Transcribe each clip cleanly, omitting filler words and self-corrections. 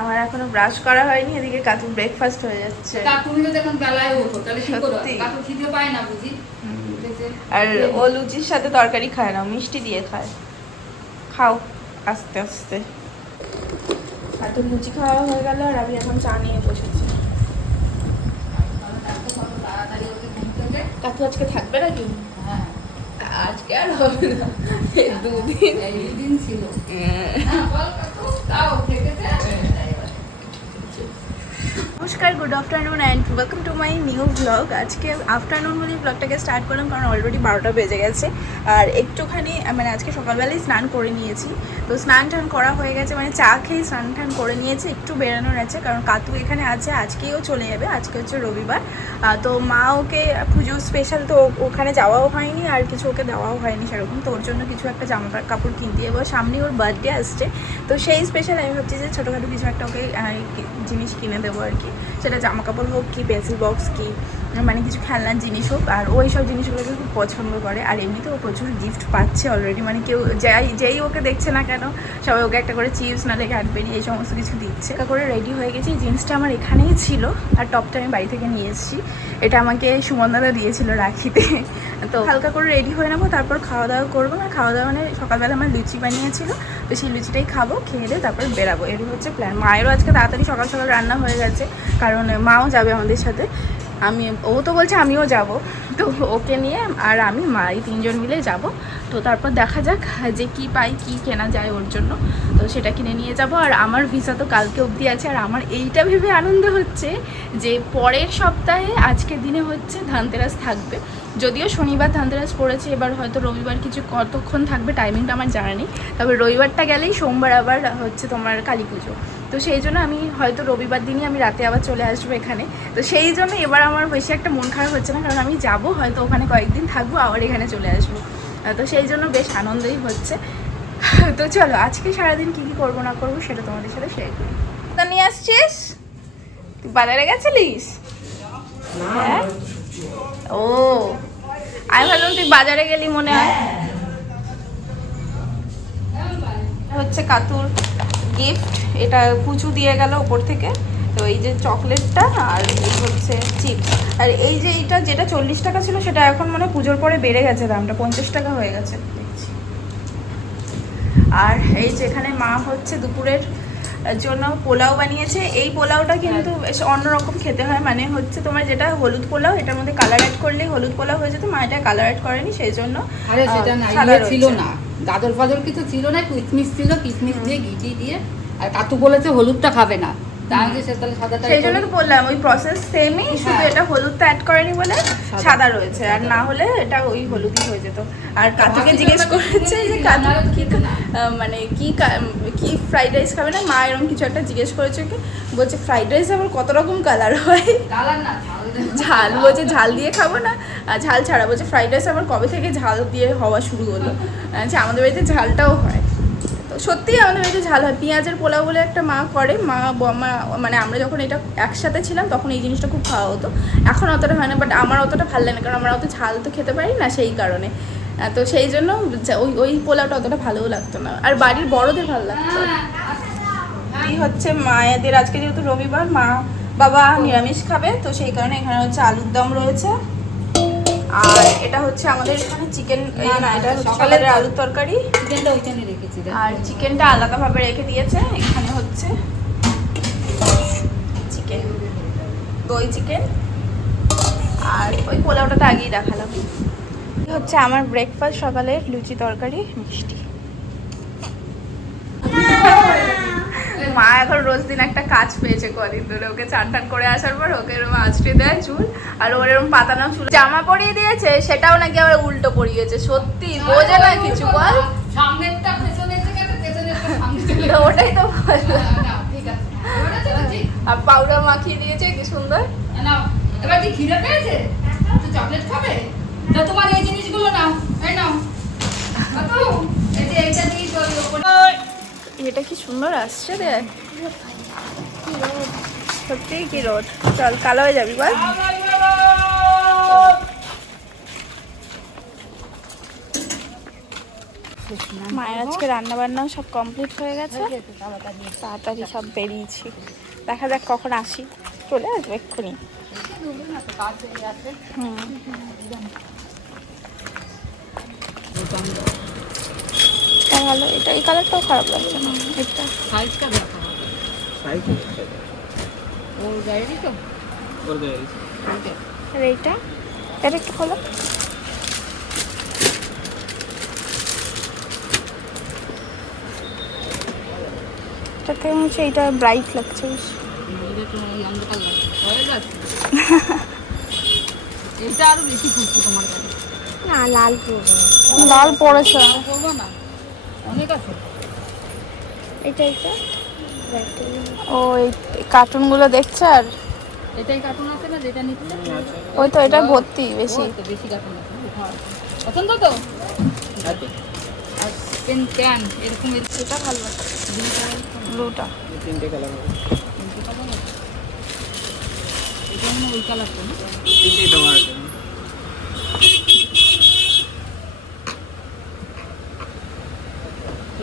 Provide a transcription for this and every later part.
আমার এখনো ব্রাশ করা হয়নি, এদিকে কাকু ব্রেকফাস্ট হয়ে যাচ্ছে। তুমি তো এখন বেলায় ওঠো, তাহলে কি করো? কাকু খিদে পায় না বুঝি? আর ও লুচির সাথে তরকারি খায় না, মিষ্টি দিয়ে খায়। খাও আস্তে আস্তে। এত লুচি খাওয়া হয়ে গেল আর আমি এখন চা নিয়ে বসেছি। কাকু আজকে থাকবে নাকি? হ্যাঁ, আজকে আর হবে না, দুদিন ছিল। বল কাকু, তাও থেকেছে। নমস্কার, good afternoon and welcome to my new blog. আজকে আফটারনুন বলে ব্লগটাকে স্টার্ট করলাম কারণ অলরেডি 12টা বেজে গেছে। আর একটুখানি মানে আজকে সকালবেলায় স্নান করে নিয়েছি, তো স্নান টান করা হয়ে গেছে, মানে চা খেয়ে স্নান টান করে নিয়েছি। একটু বেরোনোর আছে কারণ কাতু এখানে আছে, আজকেও চলে যাবে, আজকে হচ্ছে রবিবার। তো মা ওকে পুজো স্পেশাল, তো ওখানে যাওয়াও হয়নি আর কিছু ওকে দেওয়াও হয়নি সেরকম, তো ওর জন্য কিছু একটা জামা কাপড় কিনতে যাবো। সামনে ওর বার্থডে আসছে, তো সেই স্পেশাল আমি ভাবছি যে ছোটোখাটো কিছু একটা ওকে জিনিস কিনে দেবো আর কি। সেটা জামা কাপড় হোক কি পেন্সিল বক্স কি মানে কিছু খেলনার জিনিস হোক। আর ওই সব জিনিসগুলোকে খুব পছন্দ করে, আর এমনিতে ও প্রচুর গিফট পাচ্ছে অলরেডি। মানে কেউ যেই ওকে দেখছে না কেন সবাই ওকে একটা করে চিপস না দেখে ক্যাডবেরি এই সমস্ত কিছু দিচ্ছে। করে রেডি হয়ে গেছি, জিন্সটা আমার এখানেই ছিল আর টপটা আমি বাড়ি থেকে নিয়ে এসেছি। এটা আমাকে সুমনদাদা দিয়েছিল রাখিতে। তো হালকা করে রেডি হয়ে নেবো, তারপর খাওয়া দাওয়া করবো। না খাওয়া দাওয়া মানে সকালবেলা আমার লুচি বানিয়েছিল, তো সেই লুচিটাই খাবো, খেয়ে দিয়ে তারপর বেরাবো, এরই হচ্ছে প্ল্যান। মায়েরও আজকে তাড়াতাড়ি সকাল সকাল রান্না হয়ে গেছে কারণ মাও যাবে আমাদের সাথে। ও তো বলছে আমিও যাব, তো ওকে নিয়ে আর আমি মা এই তিনজন মিলে যাব। তো তারপর দেখা যাক যে কি পাই, কি কেনা যায় ওর জন্য, তো সেটা কিনে নিয়ে যাব। আর আমার ভিসা তো কালকে অবধি আছে, আর আমার এইটা ভেবে আনন্দ হচ্ছে যে পরের সপ্তাহে আজকের দিনে হচ্ছে ধানতেরাস থাকবে। যদিও শনিবার ধানতেরাস পড়েছে, এবার হয়তো রবিবার কিছু কতক্ষণ থাকবে টাইমিংটা আমার জানা নেই, তবে রবিবারটা গেলেই সোমবার আবার হচ্ছে তোমার কালী পুজো। তো সেই জন্য আমি হয়তো রবিবার দিনই আমি রাতে আবার চলে আসবো এখানে। তো সেই জন্য এবার আমার বেশি একটা মন খারাপ হচ্ছে না, কারণ আমি যাব হয়তো ওখানে কয়েকদিন থাকবো, আবার এখানে চলে আসবো। তো সেই জন্য বেশ আনন্দই হচ্ছে। তো চলো আজকে সারাদিন কী কী করবো না করবো সেটা তোমাদের সাথে শেয়ার করি। তা নিয়ে আসছিস? তুই বাজারে গেছিলিস? হ্যাঁ, ও আমি ভাবলাম তুই বাজারে গেলি মনে হয়। হচ্ছে কাতুর গিফট, এটা পুচু দিয়ে গেল ওপর থেকে। তো এই যে চকলেটটা আর এই হচ্ছে চিপস। আর এই যে এইটা যেটা 40 টাকা ছিল সেটা এখন মানে পুজোর পরে বেড়ে গেছে, দামটা 50 টাকা হয়ে গেছে দেখছি। আর এই যে এখানে মা হচ্ছে দুপুরের জন্য পোলাও বানিয়েছে। এই পোলাওটা কিন্তু বেশ অন্যরকম খেতে হয়, মানে হচ্ছে তোমার যেটা হলুদ পোলাও, এটার মধ্যে কালার অ্যাড করলেই হলুদ পোলাও হয়ে যেত, মা এটা কালার অ্যাড করেনি সেই জন্য। আরে সেটা না, ছিল না গাজর ফাজর কিছু ছিল না, কিশমিশ ছিল, কিশমিশ দিয়ে ঘি দিয়ে। আর কাতু বলেছে হলুদটা খাবে না, সেই জন্য তো বললাম ওই প্রসেস সেমই, শুধু এটা হলুদটা অ্যাড করেনি বলে সাদা রয়েছে, আর না হলে এটা ওই হলুদই হয়ে যেত। আর কাতুকে জিজ্ঞেস করেছে যে কাতু মানে কি ফ্রাইড রাইস খাবে না, মা এরকম কিছু একটা জিজ্ঞেস করেছে ওকে, বলছে ফ্রাইড রাইস আবার কত রকম কালার হয়, ঝাল বলছে ঝাল দিয়ে খাবো না ঝাল ছাড়া, বলছে ফ্রাইড রাইস আবার কবে থেকে ঝাল দিয়ে হওয়া শুরু হলো। আমাদের বাড়িতে ঝালটাও হয়, সত্যিই আমাদের বাড়িতে ঝাল হয়। পেঁয়াজের পোলাও বলে একটা মা করে, মা মানে আমরা যখন এটা একসাথে ছিলাম তখন এই জিনিসটা খুব খাওয়া হতো, এখন অতটা হয় না। বাট আমার অতটা ভালো লাগে না কারণ আমরা অত ঝাল তো খেতে পারি না, সেই কারণে। তো সেই জন্য ওই পোলাওটা অতটা ভালোও লাগতো না, আর বাড়ির বড়দের ভালো লাগতো। এই হচ্ছে মায়েদের আজকে যেহেতু রবিবার, মা বাবা নিরামিষ খাবে, তো সেই কারণে এখানে হচ্ছে আলুর দম রয়েছে। আর এটা হচ্ছে আমাদের এখানে চিকেন, না এটা সকালের আলুর তরকারি, চিকেনটা ওইখানে রেখেছি, আর চিকেনটা আলাদাভাবে রেখে দিয়েছে। এখানে হচ্ছে চিকেন, দই চিকেন, আর ওই পোলাওটা তো আগেই দেখালাম। হচ্ছে আমার ব্রেকফাস্ট সকালের লুচি তরকারি মিষ্টি। মা এখন রোজ দিন একটা কাজ পেয়েছে কদিন ধরে, ওকে চান টান করে আসার পর ওকে এরকম আঁচড়ে দেয় চুল, আর ওর এরকম পাতানো চুল। জামা পরিয়ে দিয়েছে সেটাও নাকি আবার উল্টো পরিয়েছে, সত্যি বোঝে না কিছু। বল ওটাই তো আর পাউডার মাখিয়ে দিয়েছে কি সুন্দর। এবার কি খিদে পেয়েছে? চকলেট খাবে? তো তোমার এই জিনিসগুলো নাও, এই নাও। এটা কি সুন্দর আসছে রে, সত্যি কি রোদ। চল কালো হয়ে যাবি বল। মায়ের আজকে রান্না বান্নাও সব কমপ্লিট হয়ে গেছে, তাড়াতাড়ি সব বেরিয়েছি। দেখা যাক কখন আসি, চলে আসবো এক্ষুনি। ভালো, এটা এই কালারটাও খারাপ লাগছে না, এটা সাইজটা দেখা ওর গাড়ি তো আর এইটা, এটা একটু খোলো। এটা থেকে মনে হচ্ছে এইটা ব্রাইট লাগছে বেশ। এটা আরো বেশি ফুটছে তোমার কাছে। না লাল পড়বে, লাল পড়েছে করবো না, অনেক আছে। এটা ও এই কার্টুনগুলো দেখছে। আর এটাই কার্টুন আছে না যেটা নিতে, ওই তো এটা ভর্তি বেশি বেশি কার্টুন আছে। পছন্দ তো আর পেন ক্যান এরকম। এটা ভালো লাগছে, ব্লুটা। তিনটে কালার হবে, এটা মনে ওই কালারটা না, তিনটেই দেওয়া আছে।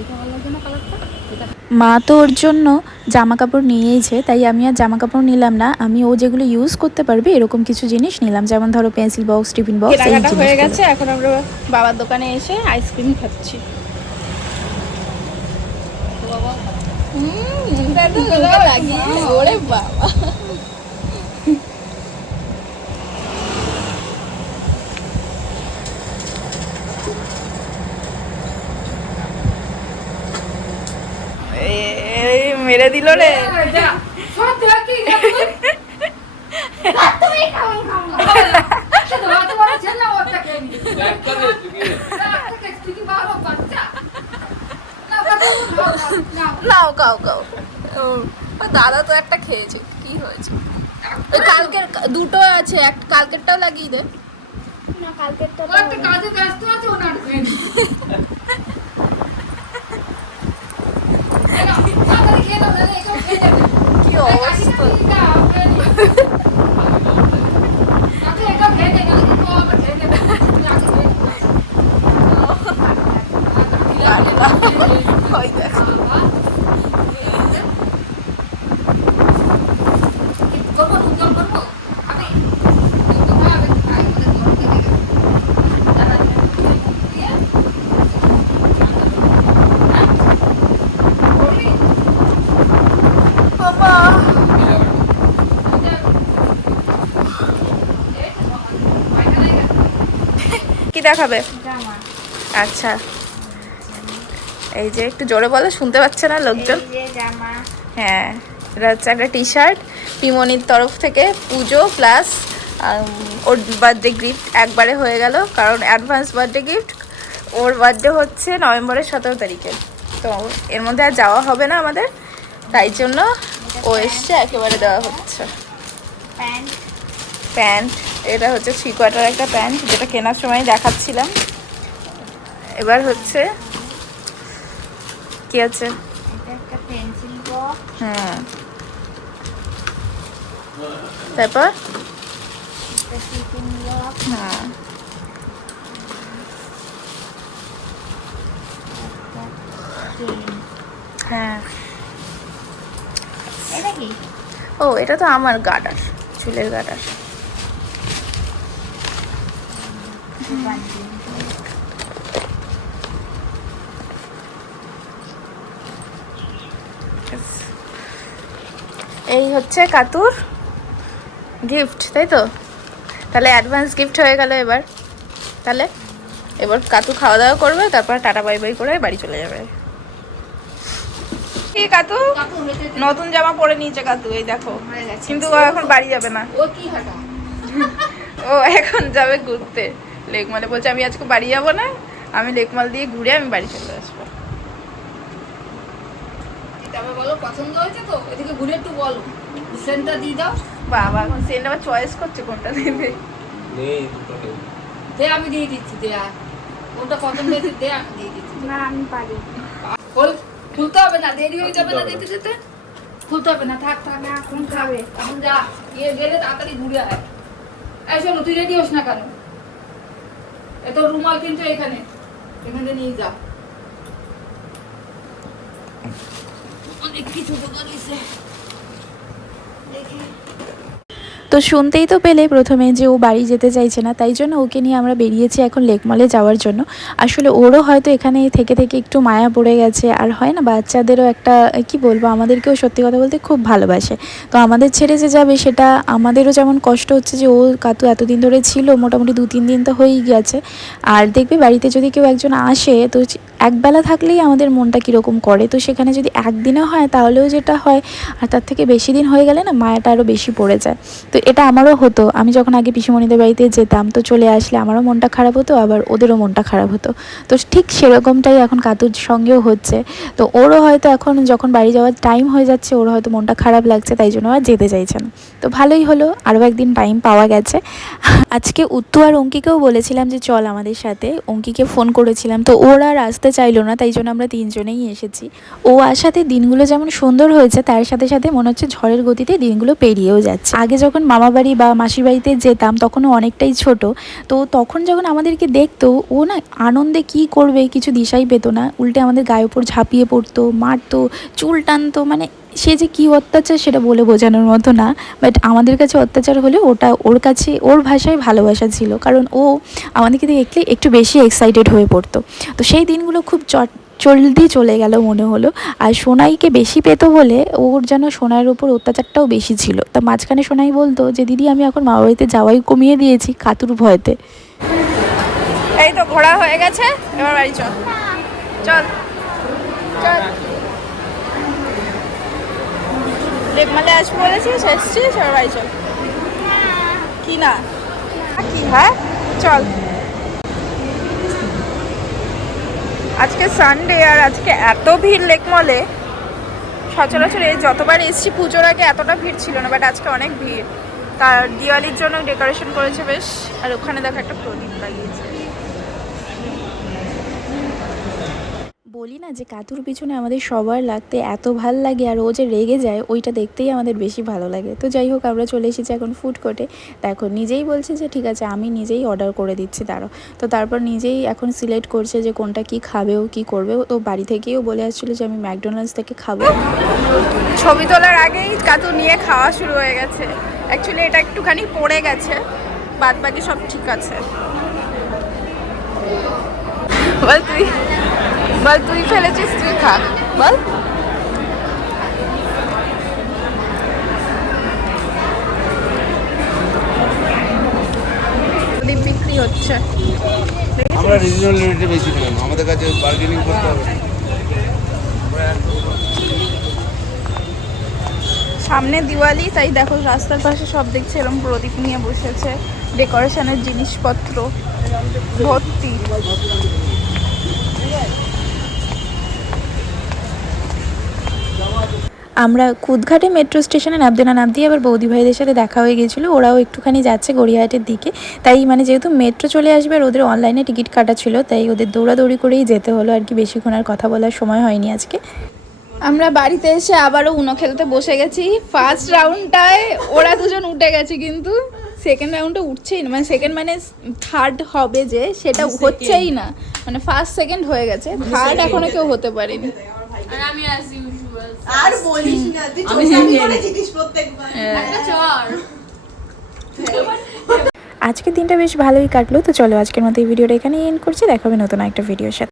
এটা ভালো লাগছে না কালারটা। এটা মা তো ওর জন্য জামা কাপড় নিয়েইছে, তাই আমি আর জামা কাপড় নিলাম না। আমি ও যেগুলো ইউজ করতে পারবে এরকম কিছু জিনিস নিলাম, যেমন ধরো পেন্সিল বক্স, টিফিন বক্স। এই কেনাকাটা হয়ে জিনিসগুলো। গেছে, এখন আমরা বাবার দোকানে এসে আইসক্রিম খাচ্ছি। ওরে বাবা, মেরে দিল রে। নাও কাও কাও, দাদা তো একটা খেয়েছে, কি হয়েছে? ওই কালকের দুটো আছে, কালকেরটাও লাগিয়ে দে না। কালকেরটা কাজে ব্যস্ত আছে ওনার। কি অবস্থা। ওই দেখো বাবা, কি দেখাবে? আচ্ছা, এই যে একটু জোরে বলো, শুনতে পাচ্ছে না লোকজন। হ্যাঁ, এটা হচ্ছে একটা টি শার্ট পিমনির তরফ থেকে, পুজো প্লাস ওর বার্থডে গিফট একবারে হয়ে গেল, কারণ অ্যাডভান্স বার্থডে গিফট। ওর বার্থডে হচ্ছে নভেম্বরের 17 তারিখে, তো এর মধ্যে আর যাওয়া হবে না আমাদের, তাই জন্য ও এসছে, একেবারে দেওয়া হচ্ছে। প্যান্ট, এটা হচ্ছে 3 কোয়ার্টার একটা প্যান্ট, যেটা কেনার সময় দেখাচ্ছিলাম। এবার হচ্ছে কি আছে, হুম, তারপর হুম, হ্যাঁ। ও এটা তো আমার গার্ডার, চুলের গার্ডার। এই হচ্ছে কাতুর গিফট, তাই তো? তাহলে অ্যাডভান্স গিফট হয়ে গেল। তাহলে এবার কাতু খাওয়া দাওয়া করবে, তারপর টাটা বাই বাই করে বাড়ি চলে যাবে। কি কাতু নতুন জামা পরে নিয়েছে কাতু, এই দেখো, কিন্তু ও এখন বাড়ি যাবে না, ও কি হাঁটা, ও এখন যাবে ঘুরতে লেকমালে। বলছে আমি আজকে বাড়ি যাবো না, আমি লেকমাল দিয়ে ঘুরে আমি বাড়ি চলে আসবো। তবে বলো পছন্দ হয়েছে তো, এদিকে ঘুরে একটু বলো, সেন্টটা দিয়ে দাও। বাবা এখন সেন্ট আবার চয়েস করছে কোনটা দেবে। নেই দুটো নেই। দে আমি দিয়ে দিচ্ছি, দে আর কোনটা পছন্দ হয়েছে দে, আমি দিয়ে দিচ্ছি। না আমি পারি, খুলতে হবে না, দেরি হয়ে যাবে না যেতে যেতে, খুলতে হবে না, থাক থাক। এখন খাবে। এখন যা, গিয়ে গেলে তাড়াতাড়ি ঘুরে আয়। এই শোনো, তুই রেডি হোস না কেন? এত রুমাল কিন্তু এখানে নিয়ে যা। অনেক কিছু দোকান হয়েছে দেখি। তো শুনতেই তো পেলে প্রথমে যে ও বাড়ি যেতে চাইছে না, তাই জন্য ওকে নিয়ে আমরা বেরিয়েছি এখন লেক মলে যাওয়ার জন্য। আসলে ওরও হয়তো এখানে থেকে থেকে একটু মায়া পড়ে গেছে, আর হয় না বাচ্চাদেরও একটা কি বলবো, আমাদেরকেও সত্যি কথা বলতে খুব ভালোবাসে। তো আমাদের ছেড়ে যে যাবে সেটা আমাদেরও যেমন কষ্ট হচ্ছে যে ও কাতু এতদিন ধরে ছিল, মোটামুটি 2-3 দিন তো হয়েই গেছে। আর দেখবে বাড়িতে যদি কেউ একজন আসে তো একবেলা থাকলেই আমাদের মনটা কীরকম করে, তো সেখানে যদি একদিনও হয় তাহলেও যেটা হয়, আর তার থেকে বেশি দিন হয়ে গেলে না মায়াটা আরও বেশি পড়ে যায়। তো এটা আমারও হতো, আমি যখন আগে পিসিমণিদের বাড়িতে যেতাম তো চলে আসলে আমারও মনটা খারাপ হতো, আবার ওদেরও মনটা খারাপ হতো। তো ঠিক সেরকমটাই এখন কাতুর সঙ্গেও হচ্ছে। তো ওরও হয়তো এখন যখন বাড়ি যাওয়ার টাইম হয়ে যাচ্ছে ওর হয়তো মনটা খারাপ লাগছে, তাই জন্য আর যেতে চাইছে না। তো ভালোই হলো, আরও একদিন টাইম পাওয়া গেছে। আজকে উত্তু আর অঙ্কিকেও বলেছিলাম যে চল আমাদের সাথে, অঙ্কিকে ফোন করেছিলাম, তো ওরা আর আসতে চাইলো না, তাই জন্য আমরা 3 জনেই এসেছি। ও আসাতে দিনগুলো যেমন সুন্দর হয়েছে, তার সাথে সাথে মনে হচ্ছে ঝড়ের গতিতে দিনগুলো পেরিয়েও যাচ্ছে। আগে যখন মামা বাড়ি বা মাসির বাড়িতে যেতাম তখনও অনেকটাই ছোট, তো তখন যখন আমাদেরকে দেখতো ও না আনন্দে কি করবে কিছু দিশাই পেতো না, উল্টে আমাদের গায়ের ওপর ঝাঁপিয়ে পড়তো, মারতো, চুল টানতো, মানে সে যে কী অত্যাচার সেটা বলে বোঝানোর মতো না। বাট আমাদের কাছে অত্যাচার হলে ওটা ওর কাছে ওর ভাষায় ভালোবাসা ছিল, কারণ ও আমাদেরকে দেখলে একটু বেশি এক্সাইটেড হয়ে পড়তো। তো সেই দিনগুলো খুব জলদি চলে গেল মনে হলো। আর সোনাইকে বেশি পেতো বলে ওর যেন সোনাইয়ের ওপর অত্যাচারটাও বেশি ছিল। তা মাঝখানে সোনাই বলতো যে দিদি আমি এখন মামা বাড়িতে যাওয়াই কমিয়ে দিয়েছি কাতুর ভয়তে। এই তো ঘোরা হয়ে গেছে, এবার বাড়ি চল চল চল। লেকমালে আসবো বলেছিস, এসছিস, এবার বাড়ি চল। কি না কি, হ্যাঁ চল। আজকে সানডে আর আজকে এত ভিড় লেক মলে। সচরাচর এই যতবার এসছি পুজোর আগে এতটা ভিড় ছিল না, বাট আজকে অনেক ভিড়। তার দিওয়ালির জন্য ডেকোরেশন করেছে বেশ, আর ওখানে দেখো একটা প্রদীপ লাগিয়েছে। বলি না যে কাতুর পিছনে আমাদের সবার লাগতে এত ভাল লাগে, আর ও যে রেগে যায় ওইটা দেখতেই আমাদের বেশি ভালো লাগে। তো যাই হোক আমরা চলে এসেছি এখন ফুড কোর্টে। দেখো নিজেই বলছে যে ঠিক আছে আমি নিজেই অর্ডার করে দিচ্ছি দাঁড়ো। তো তারপর নিজেই এখন সিলেক্ট করছে যে কোনটা কি খাবে ও কী করবে। তো বাড়ি থেকেও বলে আসছিলো যে আমি ম্যাকডোনাল্ডস থেকে খাবো। ছবি তোলার আগেই কাতু নিয়ে খাওয়া শুরু হয়ে গেছে। অ্যাকচুয়ালি এটা একটুখানি পড়ে গেছে, বাদ বাকি সব ঠিক আছে। বল তুই ফেলেছিস, তুই খা বল। প্রদীপ বিক্রি হচ্ছে। আমরা রিজনাল রেটে বেশি নেব, আমাদের কাছে বার্গেনিং করতে হবে। সামনে দিওয়ালি, তাই দেখো রাস্তার পাশে সব দেখছে এরকম প্রদীপ নিয়ে বসেছে, ডেকোরেশনের জিনিসপত্র ভর্তি। আমরা কুদঘাটে মেট্রো স্টেশনে নামতে না নামতেই আবার বৌদি ভাইদের সাথে দেখা হয়ে গেছিলো, ওরাও একটুখানি যাচ্ছে গড়িয়াহাটের দিকে। তাই মানে যেহেতু মেট্রো চলে আসবে আর ওদের অনলাইনে টিকিট কাটা ছিল, তাই ওদের দৌড়াদৌড়ি করেই যেতে হলো আর কি, বেশিক্ষণ আর কথা বলার সময় হয়নি আজকে। আমরা বাড়িতে এসে আবারও উনো খেলতে বসে গেছি। ফার্স্ট রাউন্ডটায় ওরা দুজন উঠে গেছে, কিন্তু সেকেন্ড রাউন্ডে উঠছেই না, মানে সেকেন্ড মানে থার্ড হবে যে সেটা হচ্ছেই না। মানে ফার্স্ট সেকেন্ড হয়ে গেছে, থার্ড এখনো কেউ হতে পারেনি। আর বলিস না, তুই চোখানি করে জিনিস প্রত্যেকবার একটা চর। আজকের দিনটা বেশ ভালোই কাটলো। তো চলো আজকের মতো এই ভিডিওটা এখানেই এন্ড করছি, দেখা হবে নতুন একটা ভিডিওর সাথে।